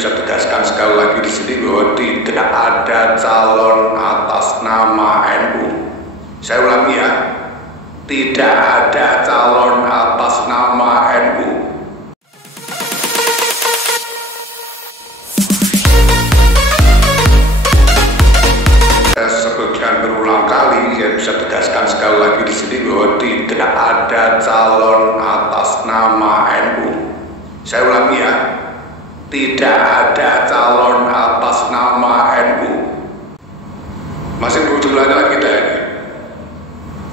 bisa tegaskan sekali lagi di sini bahwa tidak ada calon atas nama NU. Saya ulangi ya, tidak ada calon atas nama NU. Sebutkan berulang kali, saya bisa tegaskan sekali lagi di sini bahwa tidak ada calon atas nama NU. Saya ulangi ya, tidak ada calon atas nama NU. Masih perlu diulangi lagi ini.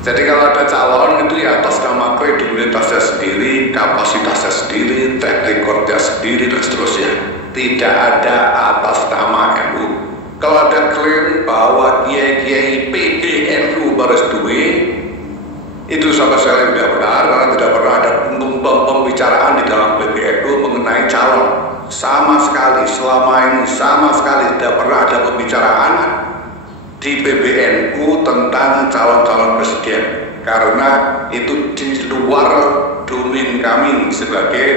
Jadi kalau ada calon itu ya atas nama kredibilitasnya sendiri, kapasitasnya sendiri, track recordnya sendiri dan seterusnya. Tidak ada atas nama NU. Kalau ada klaim bahwa kiai-kiai PBNU baris duwe, itu sama sekali tidak benar, karena tidak pernah ada pembicaraan di dalam PBNU mengenai calon. Sama sekali, selama ini sama sekali tidak pernah ada pembicaraan di PBNU tentang calon-calon presiden, karena itu di luar domain kami sebagai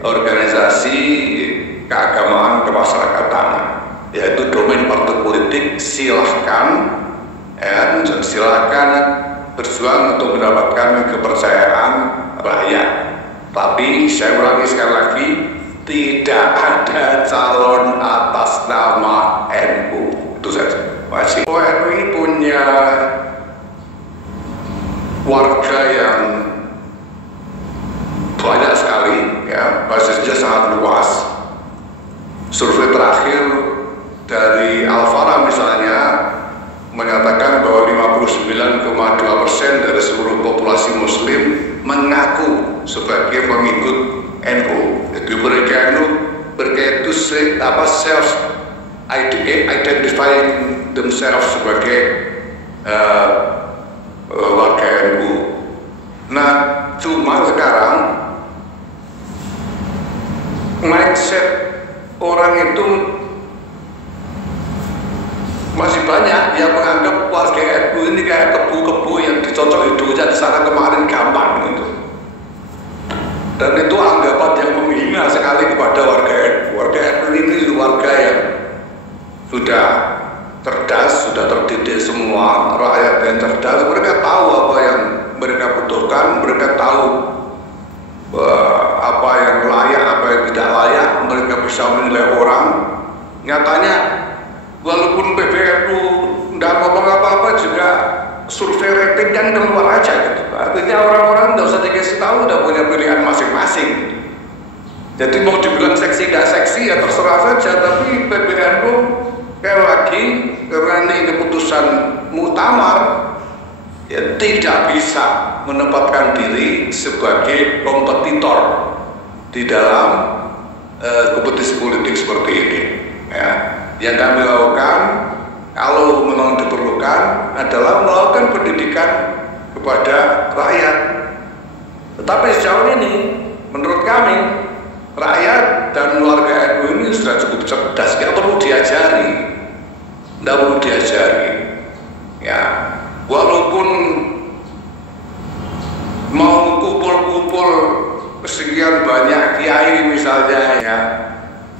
organisasi keagamaan kemasyarakatan, yaitu domain partai politik. Silahkan silakan berjuang untuk mendapatkan kepercayaan rakyat. Tapi saya ulangi sekali lagi, tidak ada calon atas nama NU. Itu saja. Masih NU ini punya warga yang banyak sekali, ya, basisnya sangat luas. Survei terakhir dari Alfara misalnya menyatakan bahwa 59,2% dari seluruh populasi Muslim mengaku sebagai pengikut NU. Jadi mereka itu self identifying themselves sebagai warga NU. Nah, cuma sekarang mindset orang itu masih banyak yang menganggap warga NU ini kayak kebu-kebu yang dicocok hidungnya di sana kemarin gampang gitu. Dan itu anggapan yang menghina sekali kepada warga NU. Warga NU ini warga yang sudah cerdas, sudah terdidik semua, rakyat yang cerdas. Mereka tahu apa yang mereka butuhkan, mereka tahu apa yang layak, apa yang tidak layak. Mereka bisa menilai orang. Nyatanya walaupun PBNU tidak ngomong apa-apa juga survei rating kan keluar aja gitu. Artinya orang-orang tidak usah dikasih tahu, udah punya pilihan masing-masing. Jadi mau dibilang seksi nggak seksi ya terserah saja. Tapi PBNU kayak lagi karena ini keputusan muktamar, ya tidak bisa menempatkan diri sebagai kompetitor di dalam kompetisi politik seperti ini. Ya. Yang kami lakukan kalau memang diperlukan adalah melakukan pendidikan kepada rakyat. Tetapi sejauh ini menurut kami rakyat dan warga NU ini sudah cukup cerdas, tidak perlu diajari, ya. Walaupun mau kumpul-kumpul sekian banyak kiai misalnya, ya,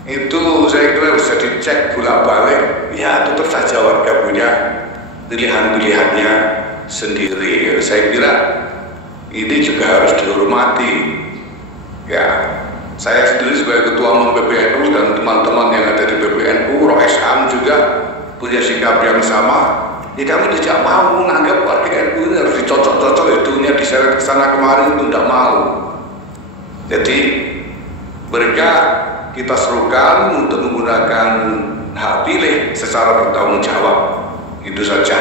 itu saya kira bisa dicek bolak-balik, ya tetap saja warga punya pilihan-pilihannya sendiri. Saya kira ini juga harus dihormati, ya. Saya sendiri sebagai ketua umum PBNU dan teman-teman yang ada di PBNU, Rois Ham juga punya sikap yang sama. Ya kami tidak mau menganggap warga NU ini harus dicocok-cocok hidungnya diseret ke sana kemarin, itu tidak mau. Jadi mereka kita serukan untuk menggunakan hak pilih secara bertanggung jawab. Itu saja,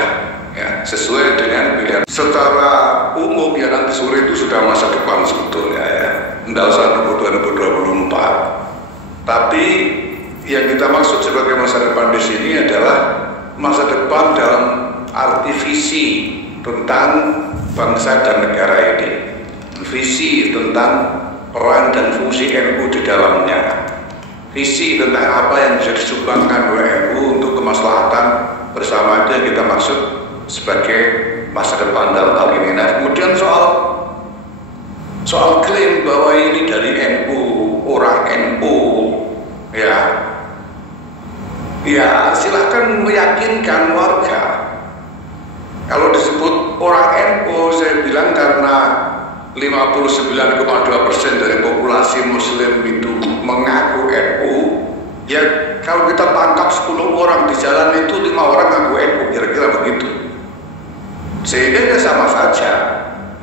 ya, sesuai dengan pilihan. Secara umum ya nanti sore itu sudah masa depan sebetulnya, ya, tidak usah nunggu 2024. Tapi yang kita maksud sebagai masa depan di sini adalah masa depan dalam arti visi tentang bangsa dan negara ini, visi tentang peran dan fungsi NU di dalamnya, visi tentang apa yang bisa disumbangkan oleh NU untuk kemaslahatan bersama. Itu yang kita maksud sebagai masa depan dalam hal ini. Nah, kemudian soal klaim bahwa ini dari NU, orang NU, ya, Ya silahkan meyakinkan warga. Kalau disebut orang NU, saya bilang karena 59,2% dari populasi muslim itu mengaku NU, ya kalau kita tangkap 10 orang di jalan itu 5 orang ngaku NU, kira-kira begitu. Sehingga ya sama saja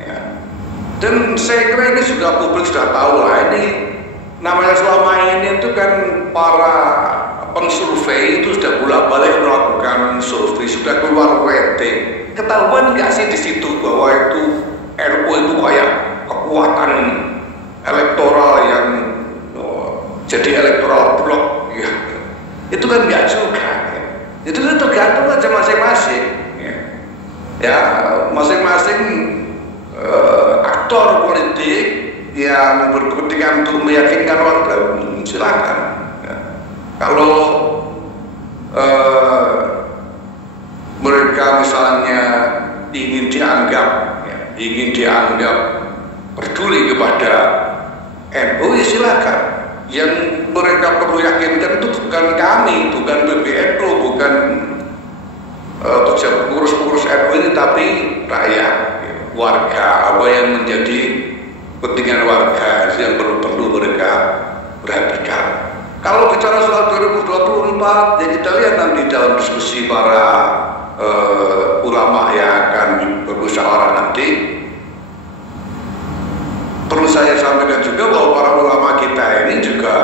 ya. Dan saya kira ini sudah publik sudah tahu lah, ini namanya selama ini itu kan para pensurvei itu sudah bolak-balik melakukan survei, sudah keluar rating. Ketahuan nggak sih di situ bahwa itu NU itu kayak kekuatan elektoral yang jadi elektoral blok ya. Itu kan nggak juga ya. Itu tergantung aja masing-masing ya, masing-masing aktor politik yang berkepentingan untuk meyakinkan warga silakan ya. Kalau mereka misalnya ingin dianggap peduli kepada NU, ya silakan. Yang mereka perlu yakinkan itu bukan kami, bukan PBNU, bukan pengurus-pengurus NU ini, tapi rakyat, warga. Apa yang menjadi kepentingan warga yang perlu mereka perhatikan. Kalau bicara soal 2024, ya kita lihat nanti dalam diskusi para ulama yang akan bermusyawarah nanti. Perlu saya sampaikan juga bahwa para ulama kita ini juga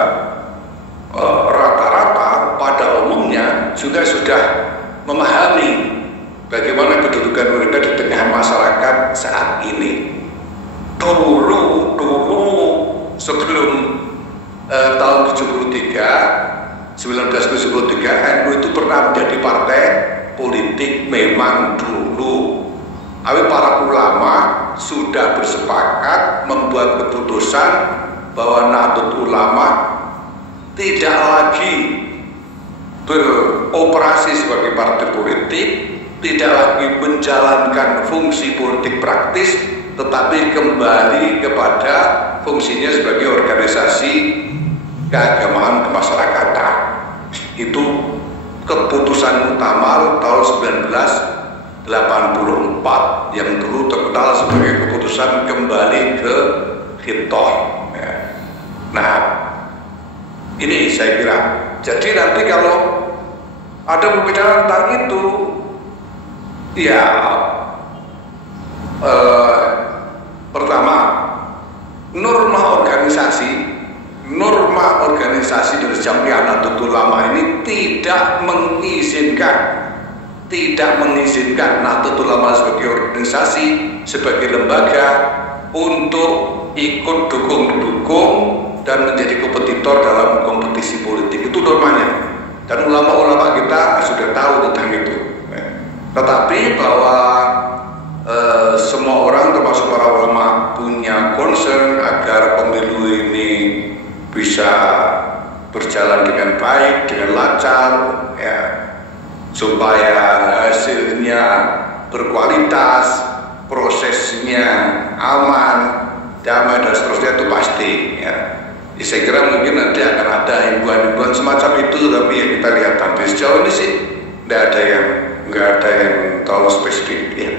rata-rata pada umumnya juga sudah memahami bagaimana kedudukan mereka di tengah masyarakat saat ini. Dulu sebelum tahun 1973 NU itu pernah menjadi partai politik memang dulu. Para ulama sudah bersepakat membuat keputusan bahwa Nahdlatul Ulama tidak lagi beroperasi sebagai partai politik, tidak lagi menjalankan fungsi politik praktis, tetapi kembali kepada fungsinya sebagai organisasi keagamaan kemasyarakatan. Itu keputusan Muktamar tahun 1984 yang dulu terkenal sebagai keputusan kembali ke Hitler ya. Nah ini saya kira, jadi nanti kalau ada pembicaraan tentang itu ya pertama, norma organisasi dari Jamiah Nahdlatul Ulama ini tidak mengizinkan Nahdlatul Ulama sebagai organisasi, sebagai lembaga untuk ikut dukung dan menjadi kompetitor dalam kompetisi politik. Itu normanya, dan ulama-ulama kita sudah tahu tentang itu. Tetapi bahwa semua orang termasuk para ulama punya concern agar pemilu ini bisa berjalan dengan baik, dengan lancar ya, supaya hasilnya berkualitas, prosesnya aman, damai dan seterusnya, itu pasti ya. Saya kira mungkin nanti akan ada himbauan-himbauan semacam itu, tapi ya kita lihat nanti. Sejauh ini sih nggak ada yang terlalu spesifik ya.